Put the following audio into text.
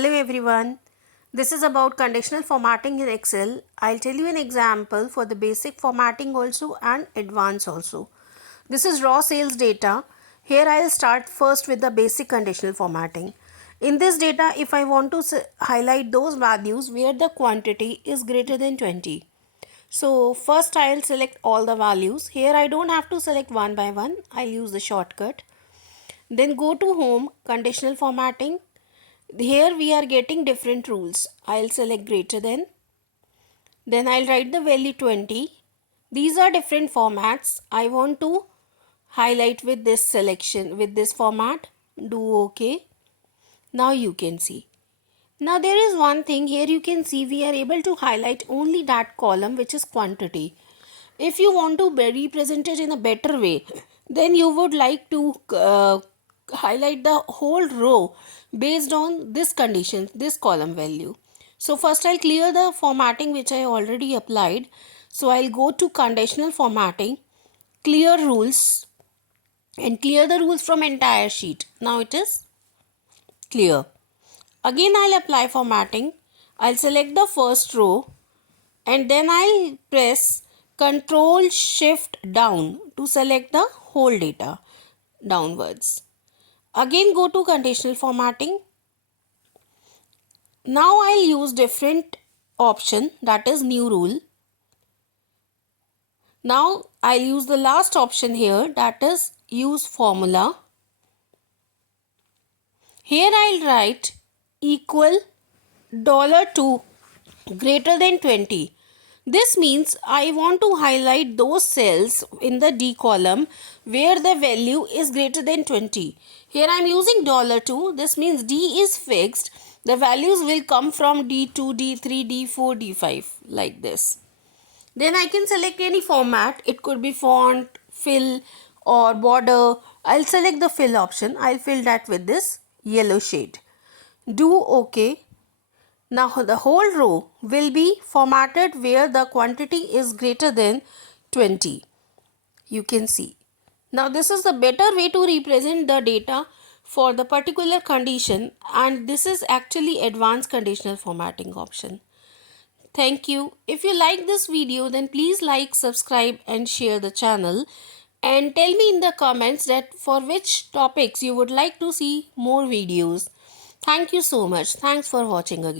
Hello everyone. This is about conditional formatting in Excel. I'll tell you an example for the basic formatting also and advanced also. This is raw sales data. Here I'll start first with the basic conditional formatting. In this data, if I want to highlight those values where the quantity is greater than 20. So first I'll select all the values. Here I don't have to select one by one. I'll use the shortcut. Then go to home, conditional formatting. Here we are getting different rules. I'll select greater than. Then I'll write the value 20. These are different formats. I want to highlight with this selection, with this format. Do OK. Now you can see. Now there is one thing here, you can see we are able to highlight only that column which is quantity. If you want to represent it in a better way, then you would like to highlight the whole row based on this condition, this column value. So first I'll clear the formatting which I already applied. So I'll go to conditional formatting, clear rules, and clear the rules from entire sheet. Now it is clear. Again I'll apply formatting. I'll select the first row and then I'll press Control Shift down to select the whole data downwards. Again go to conditional formatting. Now I'll use different option, that is new rule. Now I'll use the last option here, that is use formula. Here I'll write equal $2 greater than 20. This means I want to highlight those cells in the D column where the value is greater than 20. Here I am using $2. This means D is fixed. The values will come from D2, D3, D4, D5 like this. Then I can select any format. It could be font, fill or border. I'll select the fill option. I'll fill that with this yellow shade. Do OK. Now the whole row will be formatted where the quantity is greater than 20. You can see. Now this is the better way to represent the data for the particular condition, and this is actually advanced conditional formatting option. Thank you. If you like this video, then please like, subscribe and share the channel, and tell me in the comments that for which topics you would like to see more videos. Thank you so much. Thanks for watching again.